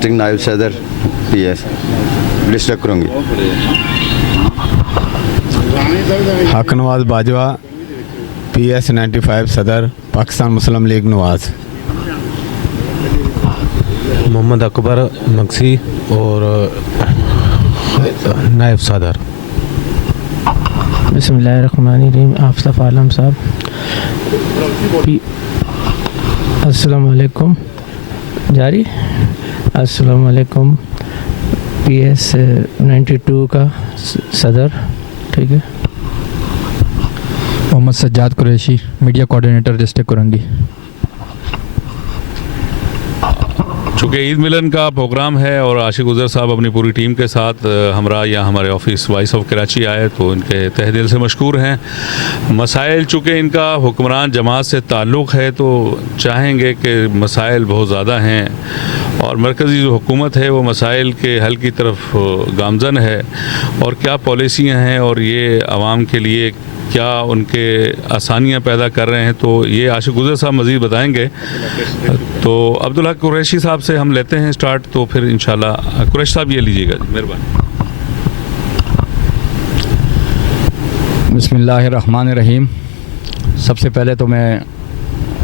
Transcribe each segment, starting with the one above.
District नायब सदर PS district करूँगी। हक नवाज बाजवा PS 95 सदर पाकिस्तान मुस्लिम लीग नवाज। मोहम्मद अकबर मक्सी और नायब सदर। बिस्मिल्लाहिर्रहमानिर्रहीम। आफताब आलम साहब। अस्सलाम वालेकुम। जारी। अस्सलाम वालेकुम। PS 92 का सदर। ठीक है। Mohammad Sajjad Qureshi media coordinator district Korangi. चूँकि ईद मिलन का प्रोग्राम है और आशिक गुजर साहब अपनी पूरी टीम के साथ हमरा यहाँ हमारे ऑफिस वॉइस ऑफ कराची आए, तो इनके तहे दिल से मशकूर हैं। मसाइल चूँकि इनका हुक्मरान जमात से ताल्लुक़ है तो चाहेंगे कि मसाइल बहुत ज़्यादा हैं और मरकज़ी जो हुकूमत है वो मसाइल के हल की तरफ गामज़न है और क्या पॉलिसियाँ हैं और ये आवाम के लिए क्या उनके आसानियाँ पैदा कर रहे हैं, तो ये आशिक गुजर साहब मज़ीद बताएंगे। तो अब्दुल हक कुरैशी साहब से हम लेते हैं स्टार्ट, तो फिर इंशाल्लाह कुरैशी साहब ये लीजिएगा। मेहरबानी। बिस्मिल्लाहिर्रहमानिर्रहीम। सबसे पहले तो मैं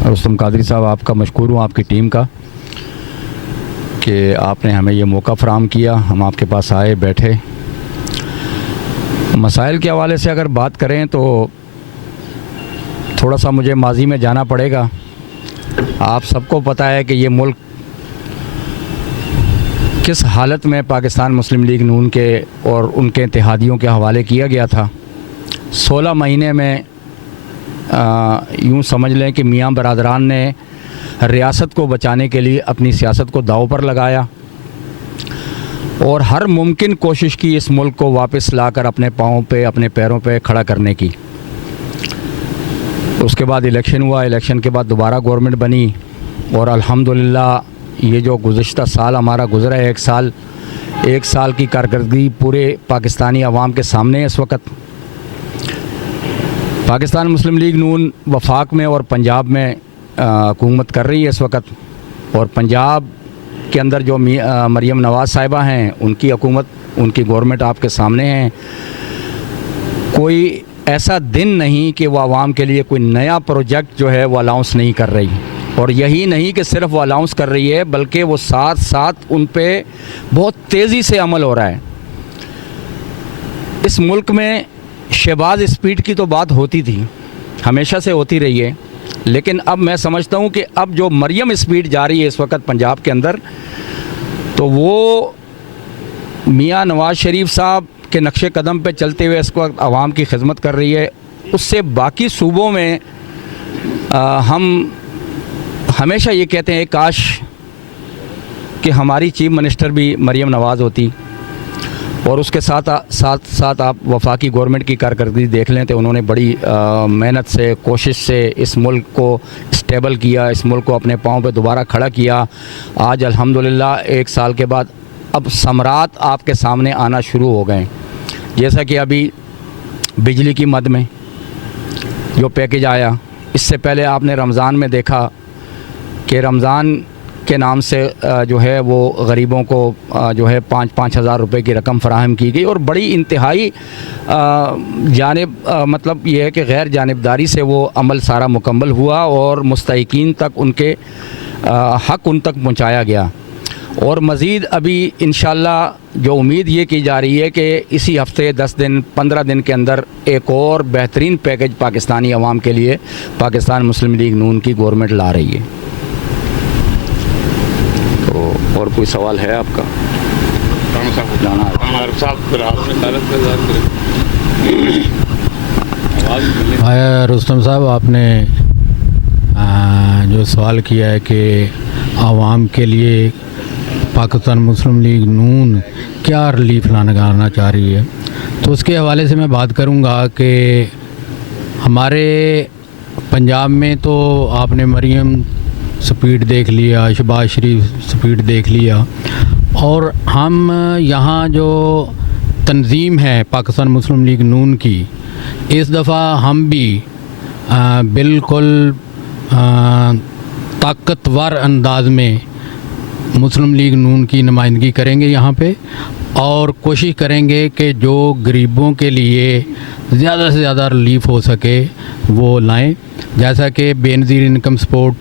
रुस्तम कादरी साहब आपका मशकूर हूँ, आपकी टीम का, कि आपने हमें ये मौका फ़राहम किया, हम आपके पास आए बैठे। मसाइल के हवाले से अगर बात करें तो थोड़ा सा मुझे माजी में जाना पड़ेगा। आप सबको पता है कि ये मुल्क किस हालत में पाकिस्तान मुस्लिम लीग नून के और उनके इत्तेहादियों के हवाले किया गया था। 16 महीने में यूँ समझ लें कि मियाँ बरादरान ने रियासत को बचाने के लिए अपनी सियासत को दांव पर लगाया और हर मुमकिन कोशिश की इस मुल्क को वापस लाकर अपने पाँव पे, अपने पैरों पे खड़ा करने की। उसके बाद इलेक्शन हुआ, इलेक्शन के बाद दोबारा गवर्नमेंट बनी और अल्हम्दुलिल्लाह ये जो गुज़िश्ता साल हमारा गुज़रा है, एक साल की कारकर्दगी पूरे पाकिस्तानी अवाम के सामने है। इस वक्त पाकिस्तान मुस्लिम लीग नून वफाक में और पंजाब में हुकूमत कर रही है इस वक्त, और पंजाब के अंदर जो मरियम नवाज़ साहिबा हैं उनकी हुकूमत, उनकी गवर्नमेंट आपके सामने है। कोई ऐसा दिन नहीं कि वो आवाम के लिए कोई नया प्रोजेक्ट जो है वो अलाउंस नहीं कर रही, और यही नहीं कि सिर्फ वो अलाउंस कर रही है बल्कि वो साथ साथ उन पे बहुत तेज़ी से अमल हो रहा है। इस मुल्क में शहबाज स्पीड की तो बात होती थी, हमेशा से होती रही है, लेकिन अब मैं समझता हूँ कि अब जो मरियम स्पीड जा रही है इस वक्त पंजाब के अंदर, तो वो मियाँ नवाज़ शरीफ साहब के नक्शे कदम पे चलते हुए इस वक्त आवाम की खिदमत कर रही है। उससे बाकी सूबों में हम हमेशा ये कहते हैं काश कि हमारी चीफ मिनिस्टर भी मरियम नवाज़ होती, और उसके साथ आप वफाकी गवर्नमेंट की कारकर्दगी देख लें तो उन्होंने बड़ी मेहनत से, कोशिश से इस मुल्क को स्टेबल किया, इस मुल्क को अपने पाँव पे दोबारा खड़ा किया। आज अल्हम्दुलिल्लाह 1 साल के बाद अब समरात आपके सामने आना शुरू हो गए। जैसा कि अभी बिजली की मद में जो पैकेज आया, इससे पहले आपने रमज़ान में देखा कि रमज़ान के नाम से जो है वो गरीबों को जो है 5-5 हज़ार रुपये की रकम फ़राहम की गई, और बड़ी इंतहाई मतलब ये है कि गैर जानिबदारी से वो अमल सारा मुकम्मल हुआ और मुस्तहिकीन तक उनके हक़ उन तक पहुँचाया गया। और मज़ीद अभी इंशाअल्लाह जो उम्मीद ये की जा रही है कि इसी हफ़्ते 10 दिन 15 दिन के अंदर एक और बेहतरीन पैकेज पाकिस्तानी अवाम के लिए पाकिस्तान मुस्लिम लीग नून की गवर्नमेंट ला रही है। तो और कोई सवाल है आपका? रुस्तम साहब, आपने जो सवाल किया है कि आवाम के लिए पाकिस्तान मुस्लिम लीग नून क्या रिलीफ लाना चाह रही है, तो उसके हवाले से मैं बात करूंगा कि हमारे पंजाब में तो आपने मरियम स्पीड देख लिया, शहबाज शरीफ स्पीड देख लिया, और हम यहाँ जो तंजीम है पाकिस्तान मुस्लिम लीग नून की, इस दफ़ा हम भी बिल्कुल ताकतवर अंदाज में मुस्लिम लीग नून की नुमाइंदगी करेंगे यहाँ पे और कोशिश करेंगे कि जो गरीबों के लिए ज़्यादा से ज़्यादा रिलीफ हो सके वो लाएं, जैसा कि बेनज़ीर इनकम सपोर्ट,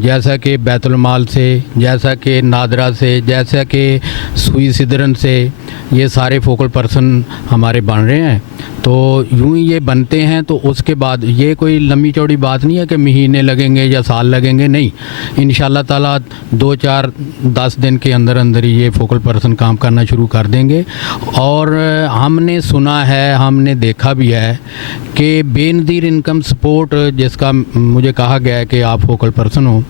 जैसा कि बैतुल माल से, जैसा कि नादरा से, जैसा कि सुई सिदरन से, ये सारे फोकल पर्सन हमारे बन रहे हैं। तो यूं ही ये बनते हैं तो उसके बाद ये कोई लंबी चौड़ी बात नहीं है कि महीने लगेंगे या साल लगेंगे, नहीं, इंशाल्लाह ताला 2-4-10 दिन के अंदर अंदर ही ये फोकल पर्सन काम करना शुरू कर देंगे। और हमने सुना है, हमने देखा भी है कि बेनज़ीर इनकम सपोर्ट, जिसका मुझे कहा गया है कि आप फोकल पर्सन हो,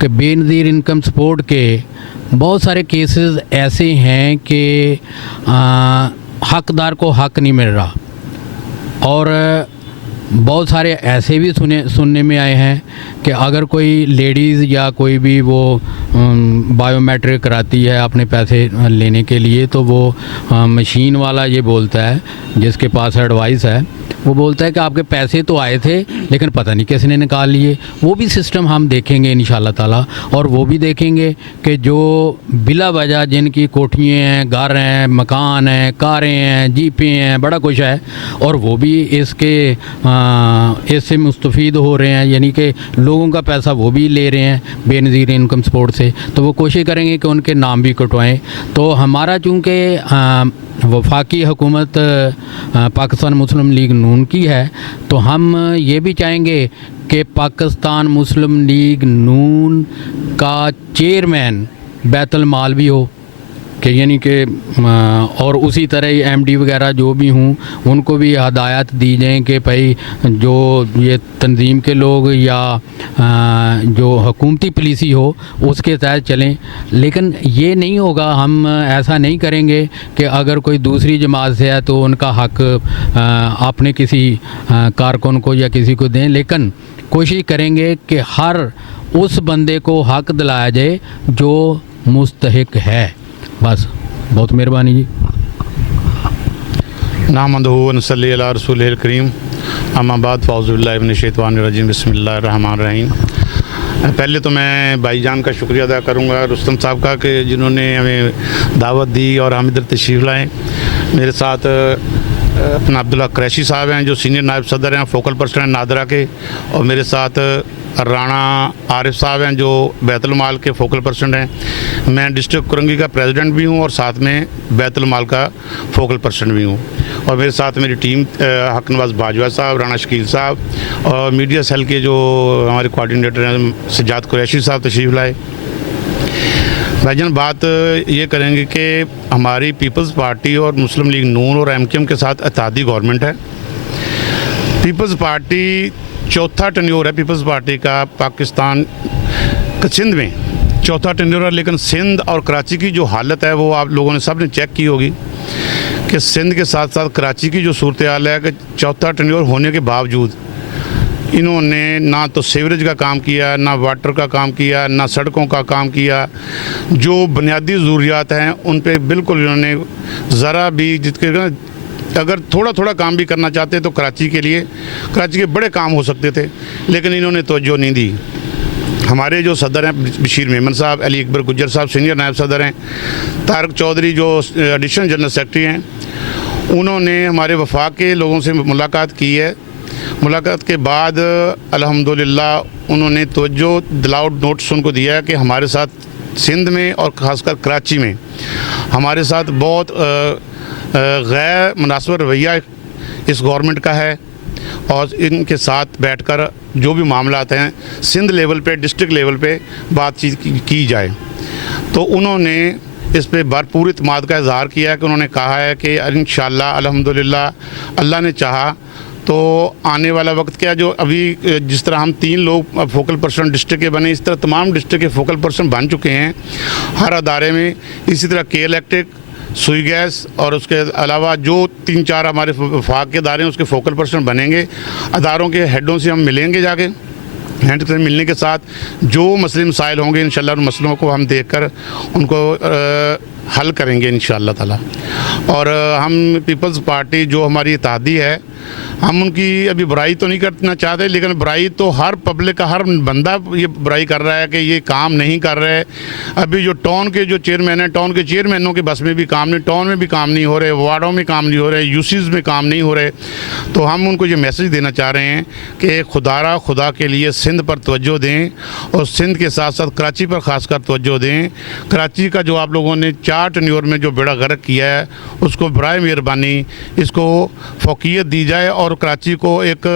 कि बेनज़ीर इनकम सपोर्ट के बहुत सारे केसेस ऐसे हैं कि हकदार को हक नहीं मिल रहा। और बहुत सारे ऐसे भी सुनने में आए हैं कि अगर कोई लेडीज़ या कोई भी वो बायोमेट्रिक कराती है अपने पैसे लेने के लिए, तो वो मशीन वाला ये बोलता है, जिसके पास एडवाइस है, वो बोलता है कि आपके पैसे तो आए थे लेकिन पता नहीं किसने निकाल लिए। वो भी सिस्टम हम देखेंगे इंशाल्लाह ताला। और वो भी देखेंगे कि जो बिला वजह जिनकी कोठियाँ हैं, घर हैं, मकान हैं, कारें हैं, जीपें हैं, बड़ा कुछ है, और वो भी इससे मुस्तफ़ीद हो रहे हैं, यानी कि लोगों का पैसा वो भी ले रहे हैं बेनज़ीर इनकम सपोर्ट से। तो वो कोशिश करेंगे कि उनके नाम भी कटवाएँ। तो हमारा चूँकि वफाकी हुकूमत पाकिस्तान मुस्लिम लीग नून की है, तो हम ये भी चाहेंगे कि पाकिस्तान मुस्लिम लीग नून का चेयरमैन बैतुल माल भी हो, कि यानी कि और उसी तरह एमडी वगैरह जो भी हों उनको भी हदायत दी जाए कि भाई जो ये तंजीम के लोग या जो हुकूमती पुलिसी हो उसके तहत चलें। लेकिन ये नहीं होगा, हम ऐसा नहीं करेंगे कि अगर कोई दूसरी जमात से है तो उनका हक आपने किसी कारकुन को या किसी को दें, लेकिन कोशिश करेंगे कि हर उस बंदे को हक दिलाया जाए जो मुस्तहिक है। बस, बहुत मेहरबानी जी। नहमदुहु व नसल्ली अला रसूलिल करीम, अम्मा बाद फ़ाउज़ु बिल्लाहि मिनश शैतानिर रजीम, बिस्मिल्लाहिर रहमानिर रहीम। पहले तो मैं भाईजान का शुक्रिया अदा करूंगा रुस्तम साहब का कि जिन्होंने हमें दावत दी और हम इधर तशरीफ़ लाएँ। मेरे साथ अपना अब्दुल्ला कुरैशी साहब हैं जो सीनियर नायब सदर हैं, फोकल पर्सन हैं नादरा के, और मेरे साथ राणा आरिफ साहब हैं जो बैतुल माल के फोकल पर्सन हैं। मैं डिस्ट्रिक्ट कुरंगी का प्रेसिडेंट भी हूं और साथ में बैतुल माल का फोकल पर्सन भी हूं। और मेरे साथ मेरी टीम हक नवाज़ बाजवा साहब, राणा शकील साहब और मीडिया सेल के जो हमारे कोऑर्डिनेटर हैं सज्जाद कुरैशी साहब तशरीफ़ लाए। भाईजान, बात ये करेंगे कि हमारी पीपल्स पार्टी और मुस्लिम लीग नून और एमकेएम के साथ इत्तेहादी गवर्नमेंट है। पीपल्स पार्टी चौथा टेन्योर है पीपल्स पार्टी का पाकिस्तान सिंध में, चौथा टेन्योर है। लेकिन सिंध और कराची की जो हालत है वो आप लोगों ने सब ने चेक की होगी कि सिंध के साथ साथ कराची की जो सूरत हाल है कि चौथा टेन्योर होने के बावजूद इन्होंने ना तो सीवरेज का काम किया, ना वाटर का काम किया, ना सड़कों का काम किया। जो बुनियादी ज़रूरियात हैं उन पे बिल्कुल इन्होंने ज़रा भी, जिसके अगर थोड़ा थोड़ा काम भी करना चाहते तो कराची के बड़े काम हो सकते थे, लेकिन इन्होंने तवज्जो नहीं दी। हमारे जो सदर हैं बशीर मेमन साहब, अली अकबर गुज्जर साहब सीनियर नायब सदर हैं, तारक चौधरी जो एडिशनल जनरल सेक्रेटरी हैं, उन्होंने हमारे वफाक के लोगों से मुलाकात की है। मुलाकात के बाद अल्हम्दुलिल्लाह उन्होंने तवज्जो दिलाओ नोटिस उनको दिया है कि हमारे साथ सिंध में और ख़ासकर कराची में हमारे साथ बहुत गैर मुनासिब रवैया इस गवर्नमेंट का है, और इनके साथ बैठकर जो भी मामलात हैं सिंध लेवल पे, डिस्ट्रिक्ट लेवल पे बातचीत की जाए। तो उन्होंने इस पे भरपूर इत्मीनान का इजहार किया है कि उन्होंने कहा है कि इंशाअल्लाह अल्हम्दुलिल्लाह अल्लाह ने चाहा तो आने वाला वक्त क्या, जो अभी जिस तरह हम 3 लोग फोकल पर्सन डिस्ट्रिक्ट के बने, इस तरह तमाम डिस्ट्रिक्ट के फोकल पर्सन बन चुके हैं हर अदारे में। इसी तरह के इलेक्ट्रिक, सुई गैस और उसके अलावा जो 3-4 हमारे वफाक के अदारे हैं उसके फोकल पर्सन बनेंगे। अदारों के हेडों से हम मिलेंगे, जाके हेड से मिलने के साथ जो मसले मसाइल होंगे इंशाल्लाह उन मसलों को हम देखकर उनको हल करेंगे इंशाल्लाह ताला। और हम पीपल्स पार्टी जो हमारी इत्तेहादी है, हम उनकी अभी बुराई तो नहीं करना चाहते, लेकिन बुराई तो हर पब्लिक का, हर बंदा ये बुराई कर रहा है कि ये काम नहीं कर रहे। अभी जो टाउन के जो चेयरमैन हैं, टाउन के चेयरमैनों के बस में भी काम नहीं, टाउन में भी काम नहीं हो रहे, वार्डों में काम नहीं हो रहे, यूसीज में काम नहीं हो रहे। तो हम उनको ये मैसेज देना चाह रहे हैं कि खुदा के लिए सिंध पर तवज्जो दें, और सिंध के साथ साथ कराची पर ख़ासकर तवज्जो दें। कराची का जो आप लोगों ने 4 टन्योर में जो बेड़ा गर्क किया है, उसको बराए मेहरबानी इसको फ़ौक़ियत दी जाए, और कराची को एक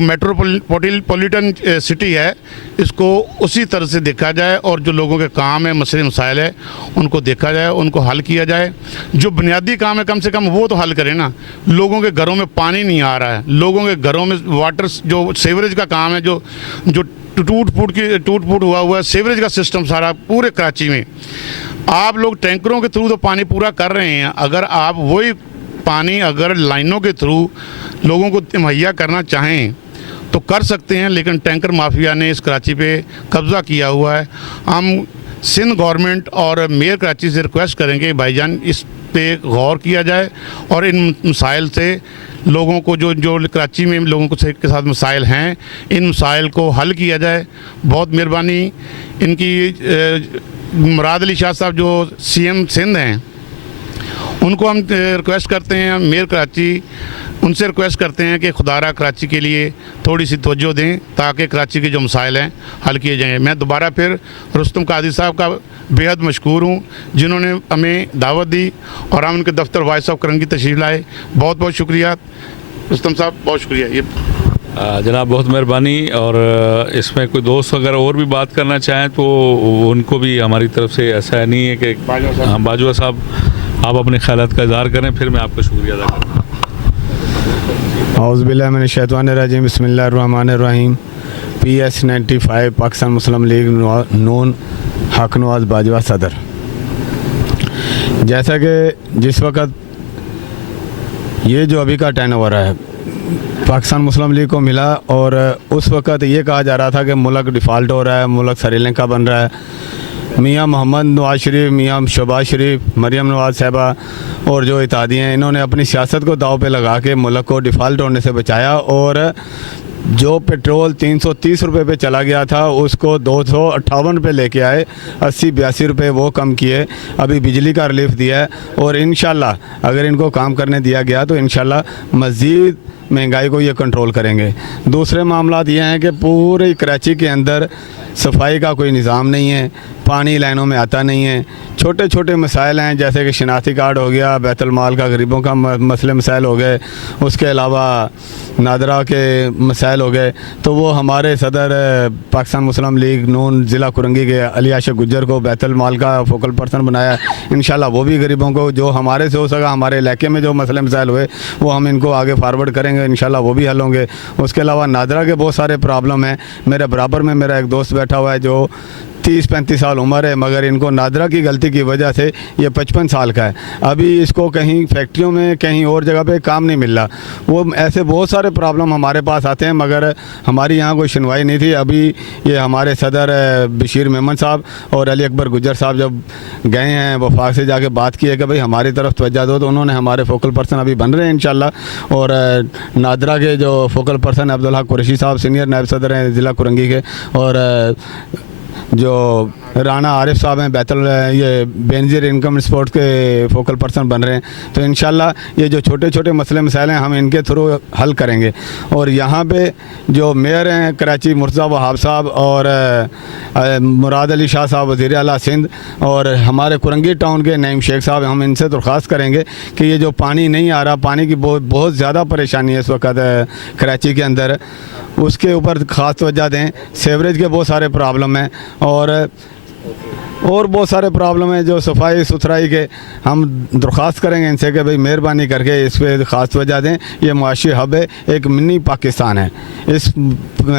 मेट्रोपॉलिटन सिटी है, इसको उसी तरह से देखा जाए, और जो लोगों के काम है, मसले मसाइल है, उनको देखा जाए, उनको हल किया जाए। जो बुनियादी काम है कम से कम वो तो हल करें ना। लोगों के घरों में पानी नहीं आ रहा है, लोगों के घरों में वाटर जो सीवरेज का काम है, जो टूट फूट हुआ है सीवरेज का सिस्टम सारा पूरे कराची में। आप लोग टैंकरों के थ्रू तो पानी पूरा कर रहे हैं, अगर आप वही पानी अगर लाइनों के थ्रू लोगों को मुहैया करना चाहें तो कर सकते हैं, लेकिन टैंकर माफिया ने इस कराची पे कब्ज़ा किया हुआ है। हम सिंध गवर्नमेंट और मेयर कराची से रिक्वेस्ट करेंगे भाईजान इस पे गौर किया जाए, और इन मसाइल से लोगों को जो कराची में लोगों के साथ मसाइल हैं, इन मसाइल को हल किया जाए। बहुत मेहरबानी। इनकी मुराद अली शाह साहब जो CM सिंध हैं, उनको हम रिक्वेस्ट करते हैं, मेयर कराची उनसे रिक्वेस्ट करते हैं कि खुदारा कराची के लिए थोड़ी सी तवज्जो दें, ताकि कराची के जो मसाइल हैं हल किए जाएँ। मैं दोबारा फिर रुस्तम कादी साहब का बेहद मशकूर हूँ, जिन्होंने हमें दावत दी और हम उनके दफ्तर वॉइस ऑफ करंगी तशरीफ़ लाए। बहुत बहुत शुक्रिया रुस्तम साहब, बहुत शुक्रिया। ये जनाब बहुत मेहरबानी। और इसमें कोई दोस्त अगर और भी बात करना चाहें तो उनको भी हमारी तरफ से, ऐसा नहीं है कि हाँ बाजवा साहब आप अपने ख़यालात का इज़हार करें, फिर मैं आपका शुक्रिया अदा करूँ। औज़ुबिल्लाहिमिनश्शैतानिर्रजीम, बिस्मिल्लाहिर्रहमानिर्रहीम। PS 95 पाकिस्तान मुस्लिम लीग नून हक नवाज बाजवा सदर। जैसा कि जिस वक़्त ये जो अभी का टर्नओवर है पाकिस्तान मुस्लिम लीग को मिला, और उस वक़्त ये कहा जा रहा था कि मुल्क डिफ़ॉल्ट हो रहा है, मुल्क श्रीलंका बन रहा है। मियाँ मोहम्मद नवाज शरीफ, मियाँ शहबाज शरीफ, मरियम नवाज साहबा और जो इत्तेहादी हैं, इन्होंने अपनी सियासत को दाव पे लगा के मुल्क को डिफ़ॉल्ट होने से बचाया, और जो पेट्रोल 330 रुपये पे चला गया था उसको 258 रुपये लेके आए, 80-82 रुपये वो कम किए। अभी बिजली का रिलीफ दिया है, और इंशाल्लाह अगर इनको काम करने दिया गया तो इंशाल्लाह मज़ीद महंगाई को ये कंट्रोल करेंगे। दूसरे मामलात ये हैं कि पूरे कराची के अंदर सफाई का कोई निज़ाम नहीं है, पानी लाइनों में आता नहीं है। छोटे छोटे मसाइल हैं, जैसे कि शनाख्ती कार्ड हो गया, बैतुल माल का गरीबों का मसले मसाइल हो गए, उसके अलावा नादरा के मसाइल हो गए। तो वो हमारे सदर पाकिस्तान मुस्लिम लीग नून ज़िला कुरंगी के अली आशिक गुज्जर को बैतुल माल का फोकल पर्सन बनाया। इंशाल्लाह वो भी गरीबों को जो हमारे से हो सका, हमारे इलाके में जो मसले मसाइल हुए वो हम इनको आगे फारवर्ड करेंगे, इंशाल्लाह वो भी हल होंगे। उसके अलावा नादरा के बहुत सारे प्रॉब्लम हैं। मेरे बराबर में मेरा एक दोस्त बैठा हुआ है जो 30-35 साल उम्र है, मगर इनको नादरा की गलती की वजह से ये 55 साल का है। अभी इसको कहीं फैक्ट्रियों में कहीं और जगह पे काम नहीं मिल रहा। वो ऐसे बहुत सारे प्रॉब्लम हमारे पास आते हैं, मगर हमारी यहाँ कोई सुनवाई नहीं थी। अभी ये हमारे सदर बशीर मेमन साहब और अली अकबर गुज्जर साहब जब गए हैं वफाक से जाके बात की है कि भाई हमारी तरफ तवज्जो दो, तो उन्होंने हमारे फोकल पर्सन अभी बन रहे हैं इंशाल्लाह। और नादरा के जो फोकल पर्सन अब्दुल हक कुरैशी साहब सीनियर नायब सदर हैं ज़िला कुरंगी के, और जो राना आरिफ साहब हैं बैतुल ये बेनज़ीर इनकम स्पोर्ट्स के फोकल पर्सन बन रहे हैं। तो इंशाल्लाह ये जो छोटे छोटे मसले मसाइल हैं हम इनके थ्रू हल करेंगे। और यहाँ पे जो मेयर हैं कराची मुर्तज़ा वहाब साहब और मुराद अली शाह साहब वज़ीर आला सिंध, और हमारे कुरंगी टाउन के नईम शेख साहब, हम इनसे दरख्वास्त करेंगे कि ये जो पानी नहीं आ रहा, पानी की बहुत ज़्यादा परेशानी है इस वक्त कराची के अंदर, उसके ऊपर ख़ास तवज्जो दें। सीवरेज के बहुत सारे प्रॉब्लम हैं, और बहुत सारे प्रॉब्लम है जो सफाई सुथराई के। हम दरख्वास्त करेंगे इनसे कि भाई मेहरबानी करके इस पर ख़ास तवज्जो दें। ये मुआशी हब है, एक मिनी पाकिस्तान है। इस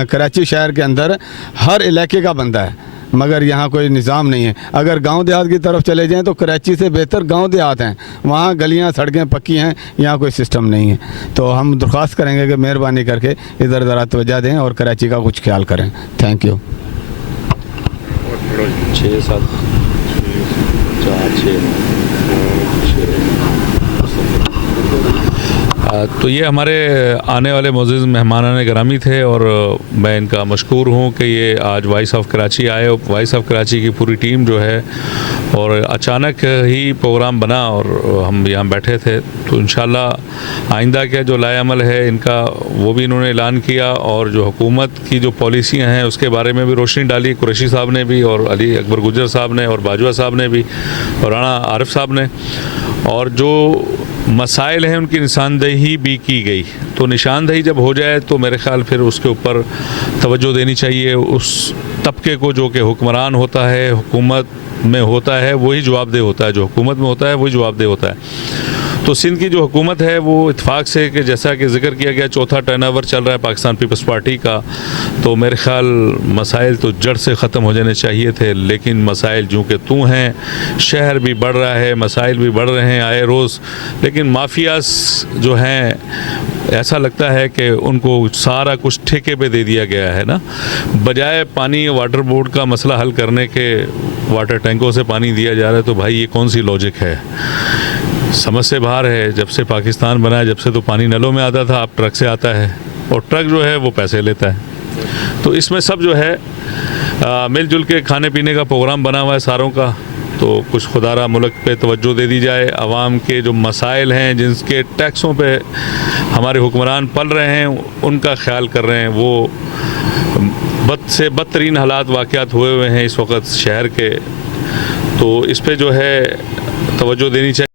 कराची शहर के अंदर हर इलाके का बंदा है, मगर यहाँ कोई निज़ाम नहीं है। अगर गांव देहात की तरफ चले जाएं तो कराची से बेहतर गांव देहात हैं, वहाँ गलियाँ सड़कें पक्की हैं, यहाँ कोई सिस्टम नहीं है। तो हम दरख्वास्त करेंगे कि मेहरबानी करके इधर ज़रा तवज्जो दें और कराची का कुछ ख्याल करें। Thank you. 6 7 4 6 तो ये हमारे आने वाले मोअज़्ज़िज़ मेहमानान गिरामी थे और मैं इनका मशकूर हूँ कि ये आज वॉइस ऑफ कराची आए और वॉइस ऑफ कराची की पूरी टीम जो है और अचानक ही प्रोग्राम बना और हम यहाँ बैठे थे। तो इंशाल्लाह आइंदा का जो लाएअमल है इनका वो भी इन्होंने ऐलान किया और जो हुकूमत की जो पॉलिसियाँ हैं उसके बारे में भी रोशनी डाली कुरैशी साहब ने भी और अली अकबर गुजर साहब ने और बाजवा साहब ने भी और राणा आरिफ साहब ने, और जो मसाइल हैं उनकी निशानदेही भी की गई। तो निशानदेही जब हो जाए तो मेरे ख़्याल फिर उसके ऊपर तवज्जो देनी चाहिए। उस तबके को जो कि हुक्मरान होता है, हुकूमत में होता है, वही जवाबदेह होता है। जो हुकूमत में होता है वही जवाबदेह होता है। तो सिंध की जो हुकूमत है वो इत्फाक से कि जैसा कि ज़िक्र किया गया चौथा टर्नओवर चल रहा है पाकिस्तान पीपल्स पार्टी का, तो मेरे ख़्याल मसाइल तो जड़ से ख़त्म हो जाने चाहिए थे, लेकिन मसाइल जो कि तू हैं, शहर भी बढ़ रहा है, मसाइल भी बढ़ रहे हैं आए रोज़, लेकिन माफियास जो हैं ऐसा लगता है कि उनको सारा कुछ ठेके पे दे दिया गया है ना। बजाय पानी वाटर बोर्ड का मसला हल करने के वाटर टैंकों से पानी दिया जा रहा है, तो भाई ये कौन सी लॉजिक है, समझ से बाहर है। जब से पाकिस्तान बना है जब से तो पानी नलों में आता था, अब ट्रक से आता है और ट्रक जो है वो पैसे लेता है। तो इसमें सब जो है मिलजुल के खाने पीने का प्रोग्राम बना हुआ है सारों का। तो कुछ खुदारा मुल्क पे तवज्जो दे दी जाए, आवाम के जो मसाइल हैं जिनके टैक्सों पे हमारे हुक्मरान पल रहे हैं उनका ख्याल कर रहे हैं। वो बद से बदतरीन हालात वाक़यात हुए हुए हैं इस वक्त शहर के, तो इस पे जो है तवज्जो देनी चाहिए।